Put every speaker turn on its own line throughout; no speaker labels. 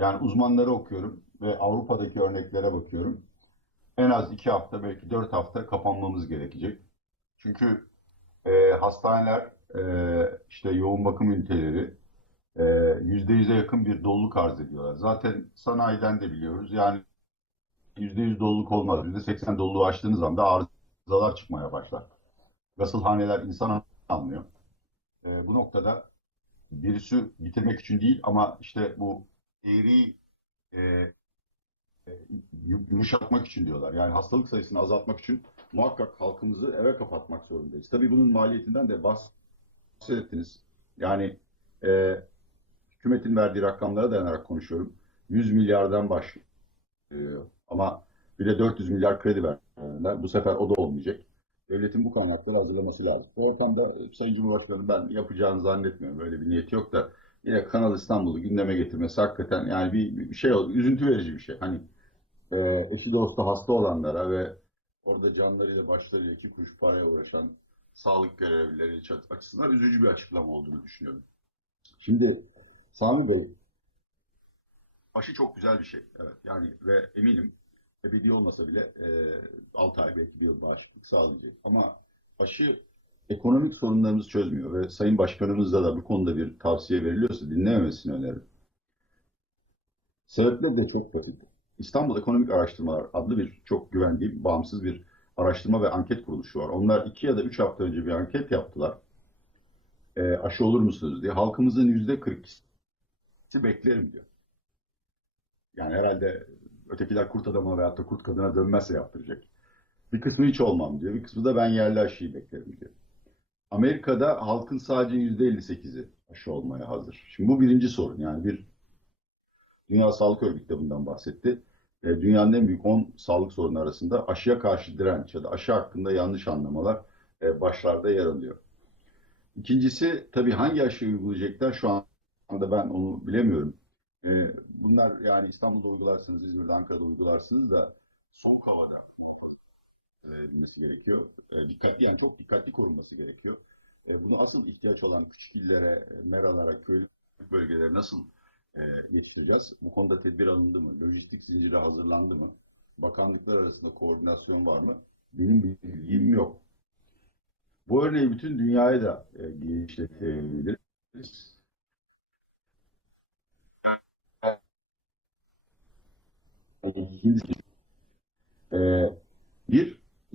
Yani uzmanları okuyorum ve Avrupa'daki örneklere bakıyorum. En az iki hafta belki dört hafta kapanmamız gerekecek. Çünkü e, hastaneler, e, işte yoğun bakım üniteleri e, yüzde yüze yakın bir doluluk arz ediyorlar. Zaten sanayiden de biliyoruz. Yani yüzde yüz doluluk olmaz. Yüzde seksen doluluğu aştığınız anda arızalar çıkmaya başlar. Gasılhaneler insan almıyor. E, bu noktada virüsü bitirmek için değil ama işte bu eğriyi e, e, yumuşatmak için diyorlar. Yani hastalık sayısını azaltmak için muhakkak halkımızı eve kapatmak zorundayız. Tabii bunun maliyetinden de bahsettiniz. Yani e, hükümetin verdiği rakamlara dayanarak konuşuyorum. 100 milyardan başlıyor. Ama bir de 400 milyar kredi verdiler. Bu sefer o da olmayacak. Devletin bu kaynakları hazırlaması lazım. Bu ortamda Sayın Cumhurbaşkanı ben yapacağını zannetmiyorum. Böyle bir niyeti yok da yine Kanal İstanbul'u gündeme getirmesi hakikaten yani bir, bir şey oldu. Üzüntü verici bir şey. Hani e, eşi dostu hasta olanlara ve orada canlarıyla başlarıyla iki kuruş paraya uğraşan sağlık görevlileri açısından üzücü bir açıklama olduğunu düşünüyorum. Şimdi Sami Bey aşı çok güzel bir şey. Evet yani ve eminim ebedi olmasa bile e, 6 ay belki bir yıl bağışıklık sağlayacak. Ama aşı ekonomik sorunlarımızı çözmüyor ve Sayın Başkanımızda da bu konuda bir tavsiye veriliyorsa dinlememesini öneririm. Sebepleri de çok basit. İstanbul Ekonomik Araştırmalar adlı bir çok güvendiğim, bağımsız bir araştırma ve anket kuruluşu var. Onlar iki ya da üç hafta önce bir anket yaptılar. E, aşı olur musunuz diye. Halkımızın yüzde 42'si beklerim diyor. Yani herhalde ötekiler kurt adama veyahut da kurt kadına dönmezse yaptıracak. Bir kısmı hiç olmam diyor. Bir kısmı da ben yerli aşıyı beklerim diyor. Amerika'da halkın sadece yüzde 58'i aşı olmaya hazır. Şimdi bu birinci sorun. Yani bir Dünya Sağlık Örgütü de bundan bahsetti. E, dünyanın en büyük 10 sağlık sorunu arasında aşıya karşı direnç ya da aşı hakkında yanlış anlamalar e, başlarda yer alıyor. İkincisi tabii hangi aşıyı uygulayacaklar şu anda ben onu bilemiyorum. E, bunlar yani İstanbul'da uygularsınız, İzmir'de, Ankara'da uygularsınız da soğuk havada edilmesi gerekiyor. E, dikkatli yani çok dikkatli korunması gerekiyor. E, bunu asıl ihtiyaç olan küçük illere, meralara, köy bölgelere nasıl e, yetiştireceğiz? Bu konuda tedbir alındı mı? Lojistik zinciri hazırlandı mı? Bakanlıklar arasında koordinasyon var mı? Benim bilgim yok. Bu örneği bütün dünyaya da e, genişletebiliriz. Bir,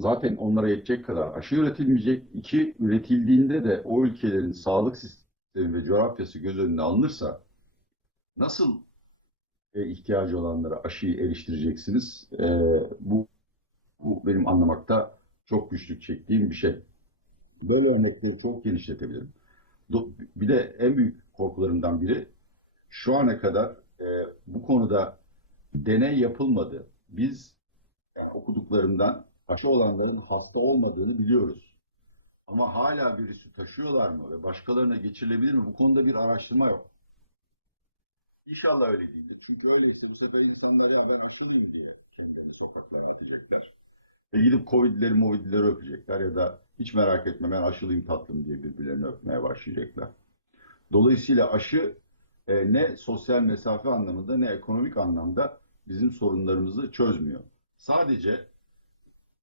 zaten onlara yetecek kadar aşı üretilmeyecek. İki, üretildiğinde de o ülkelerin sağlık sistemi ve coğrafyası göz önüne alınırsa nasıl e, ihtiyacı olanlara aşıyı eriştireceksiniz? E, bu, bu benim anlamakta çok güçlük çektiğim bir şey. Böyle örnekleri çok genişletebilirim. Bir de en büyük korkularımdan biri şu ana kadar e, bu konuda deney yapılmadı. Biz okuduklarımdan aşı olanların hasta olmadığını biliyoruz. Ama hala virüsü taşıyorlar mı ve başkalarına geçirilebilir mi? Bu konuda bir araştırma yok. İnşallah öyle değildir. Çünkü öyleyse bu sefer insanlar ya ben aşılıyım diye kendilerini sokaklara atacaklar. Ve gidip Covid'leri, Movid'leri öpecekler ya da hiç merak etme ben aşılıyım tatlım diye birbirlerini öpmeye başlayacaklar. Dolayısıyla aşı e, ne sosyal mesafe anlamında ne ekonomik anlamda bizim sorunlarımızı çözmüyor. Sadece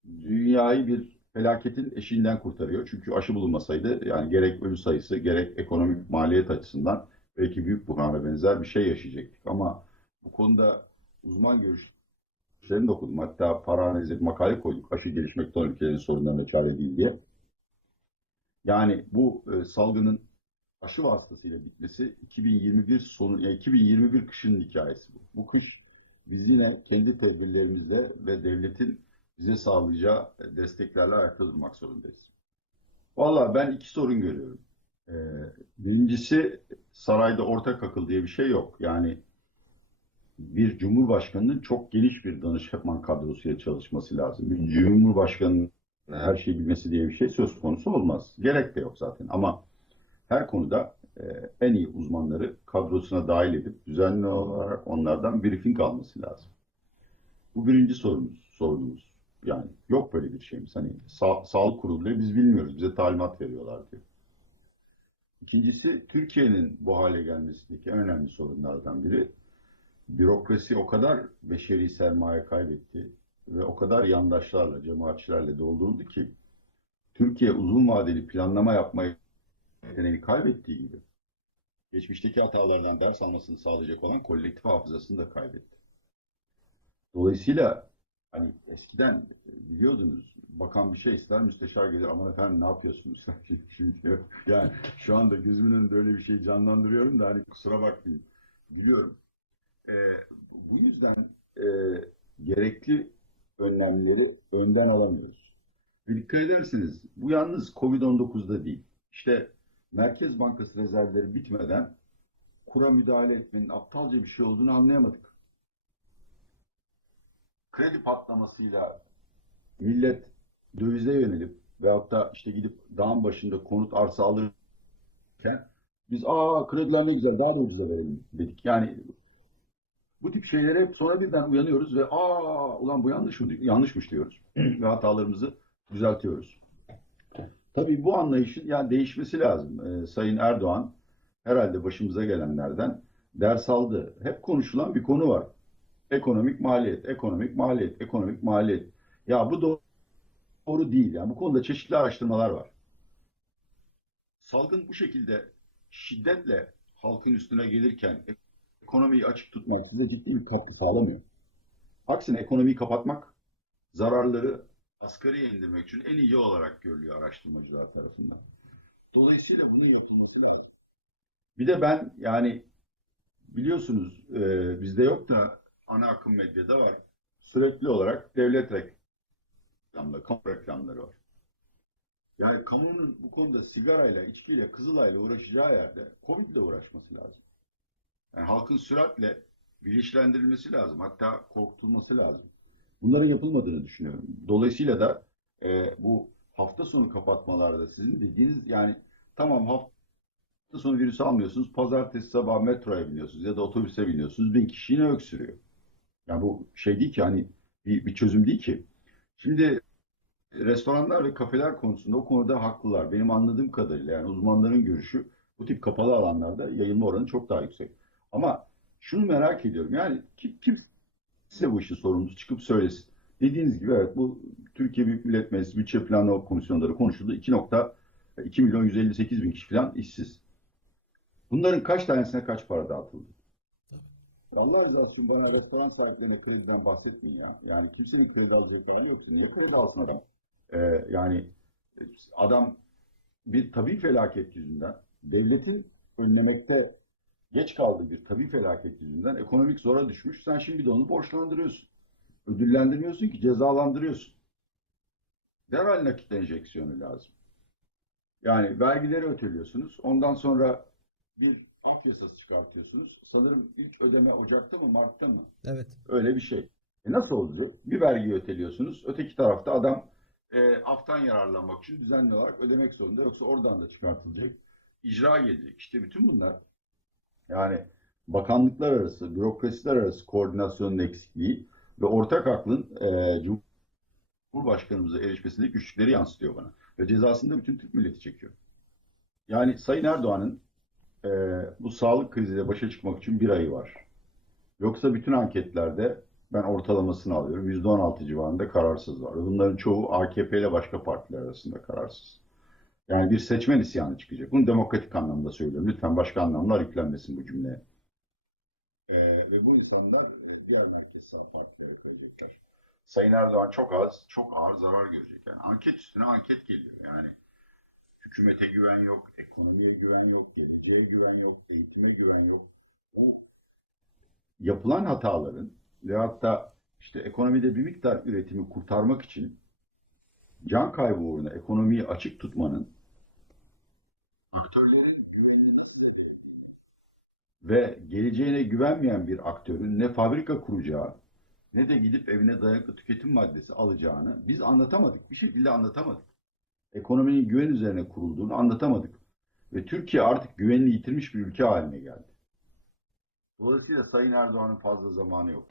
dünyayı bir felaketin eşiğinden kurtarıyor. Çünkü aşı bulunmasaydı yani gerek ölü sayısı gerek ekonomik maliyet açısından belki büyük buhrana benzer bir şey yaşayacaktık. Ama bu konuda uzman görüşlerini de okudum. Hatta paranalize bir makale koyduk. Aşı gelişmekte olan ülkelerin sorunlarına çare değil diye. Yani bu e, salgının aşı vasıtasıyla bitmesi 2021 sonu, yani 2021 kışının hikayesi bu. Bu kış biz yine kendi tedbirlerimizle ve devletin bize sağlayacağı desteklerle ayakta durmak zorundayız. Valla ben iki sorun görüyorum. Ee, birincisi sarayda ortak akıl diye bir şey yok. Yani bir cumhurbaşkanının çok geniş bir danışman kadrosuyla çalışması lazım. Bir cumhurbaşkanının her şeyi bilmesi diye bir şey söz konusu olmaz. Gerek de yok zaten ama her konuda e, en iyi uzmanları kadrosuna dahil edip düzenli olarak onlardan briefing alması lazım. Bu birinci sorumuz, sorunumuz. Yani yok böyle bir şeyimiz. Hani sa sağlık kurulları biz bilmiyoruz. Bize talimat veriyorlar diyor. İkincisi Türkiye'nin bu hale gelmesindeki en önemli sorunlardan biri bürokrasi o kadar beşeri sermaye kaybetti ve o kadar yandaşlarla, cemaatçilerle dolduruldu ki Türkiye uzun vadeli planlama yapmayı yeteneğini kaybettiği gibi geçmişteki hatalardan ders almasını sağlayacak olan kolektif hafızasını da kaybetti. Dolayısıyla hani eskiden biliyordunuz bakan bir şey ister müsteşar gelir aman efendim ne yapıyorsunuz şimdi yani şu anda gözümün önünde öyle bir şey canlandırıyorum da hani kusura bakmayın biliyorum. Ee, bu yüzden e, gerekli önlemleri önden alamıyoruz. Ve dikkat ederseniz bu yalnız Covid-19'da değil. İşte Merkez Bankası rezervleri bitmeden kura müdahale etmenin aptalca bir şey olduğunu anlayamadık. Kredi patlamasıyla millet dövize yönelip veyahut da işte gidip dağın başında konut arsa alırken biz aa krediler ne güzel daha da ucuza verelim dedik. Yani bu tip şeylere hep sonra birden uyanıyoruz ve aa ulan bu yanlış mı yanlışmış diyoruz ve hatalarımızı düzeltiyoruz. Tabii bu anlayışın yani değişmesi lazım. Ee, Sayın Erdoğan herhalde başımıza gelenlerden ders aldı. Hep konuşulan bir konu var. Ekonomik maliyet, ekonomik maliyet, ekonomik maliyet. Ya bu doğru, değil. Yani bu konuda çeşitli araştırmalar var. Salgın bu şekilde şiddetle halkın üstüne gelirken ekonomiyi açık tutmak size ciddi bir katkı sağlamıyor. Aksine ekonomiyi kapatmak, zararları asgariye indirmek için en iyi olarak görülüyor araştırmacılar tarafından. Dolayısıyla bunun yapılması lazım. Bir de ben yani biliyorsunuz e, bizde yok da ana akım medyada var. Sürekli olarak devlet reklamları, kamu reklamları var. Yani kamunun bu konuda sigarayla, içkiyle, kızılayla uğraşacağı yerde Covid ile uğraşması lazım. Yani halkın süratle bilinçlendirilmesi lazım. Hatta korkutulması lazım. Bunların yapılmadığını düşünüyorum. Dolayısıyla da e, bu hafta sonu kapatmalarda sizin dediğiniz yani tamam hafta sonu virüsü almıyorsunuz. Pazartesi sabah metroya biniyorsunuz ya da otobüse biniyorsunuz. Bin kişi yine öksürüyor. Yani bu şey değil ki hani bir, bir çözüm değil ki. Şimdi restoranlar ve kafeler konusunda o konuda haklılar. Benim anladığım kadarıyla yani uzmanların görüşü bu tip kapalı alanlarda yayılma oranı çok daha yüksek. Ama şunu merak ediyorum. Yani kim, kim size bu işin sorumlusu çıkıp söylesin. Dediğiniz gibi evet bu Türkiye Büyük Millet Meclisi Bütçe Planlama Komisyonları konuşuldu. 2.2 milyon 158 bin kişi falan işsiz. Bunların kaç tanesine kaç para dağıtıldı? Vallahi aslında bana restoran sahiplerine krediden bahsetmeyin ya. Yani kimsenin kredi alacağı falan yok. Niye kredi alsın adam? Ee, yani adam bir tabii felaket yüzünden devletin önlemekte geç kaldığı bir tabii felaket yüzünden ekonomik zora düşmüş. Sen şimdi de onu borçlandırıyorsun. Ödüllendirmiyorsun ki cezalandırıyorsun. Derhal nakit enjeksiyonu lazım. Yani vergileri öteliyorsunuz. Ondan sonra bir af yasası çıkartıyorsunuz. Sanırım ilk ödeme Ocak'ta mı Mart'ta mı?
Evet.
Öyle bir şey. E nasıl olacak? Bir vergi öteliyorsunuz. Öteki tarafta adam e, aftan yararlanmak için düzenli olarak ödemek zorunda. Yoksa oradan da çıkartılacak. İcra gelecek. İşte bütün bunlar yani bakanlıklar arası, bürokrasiler arası koordinasyonun eksikliği ve ortak aklın e, Cumhurbaşkanımıza erişmesindeki güçlükleri yansıtıyor bana. Ve cezasını da bütün Türk milleti çekiyor. Yani Sayın Erdoğan'ın e, bu sağlık kriziyle başa çıkmak için bir ayı var. Yoksa bütün anketlerde ben ortalamasını alıyorum. %16 civarında kararsız var. Bunların çoğu AKP ile başka partiler arasında kararsız. Yani bir seçmen isyanı çıkacak. Bunu demokratik anlamda söylüyorum. Lütfen başka anlamlar yüklenmesin bu cümleye. Ve bu konuda diğer merkez sağ partileri. Sayın Erdoğan çok az, çok ağır zarar görecek. Yani anket üstüne anket geliyor. Yani hükümete güven yok, ekonomiye güven yok, geleceğe güven yok, eğitime güven yok. Bu yapılan hataların ve hatta işte ekonomide bir miktar üretimi kurtarmak için can kaybı uğruna ekonomiyi açık tutmanın aktörlerin ve geleceğine güvenmeyen bir aktörün ne fabrika kuracağı ne de gidip evine dayanıklı tüketim maddesi alacağını biz anlatamadık. Bir şekilde anlatamadık. Ekonominin güven üzerine kurulduğunu anlatamadık. Ve Türkiye artık güvenini yitirmiş bir ülke haline geldi. Dolayısıyla Sayın Erdoğan'ın fazla zamanı yok.